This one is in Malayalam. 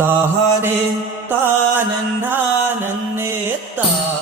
താനേ താനന്നാനന്നേ താനേ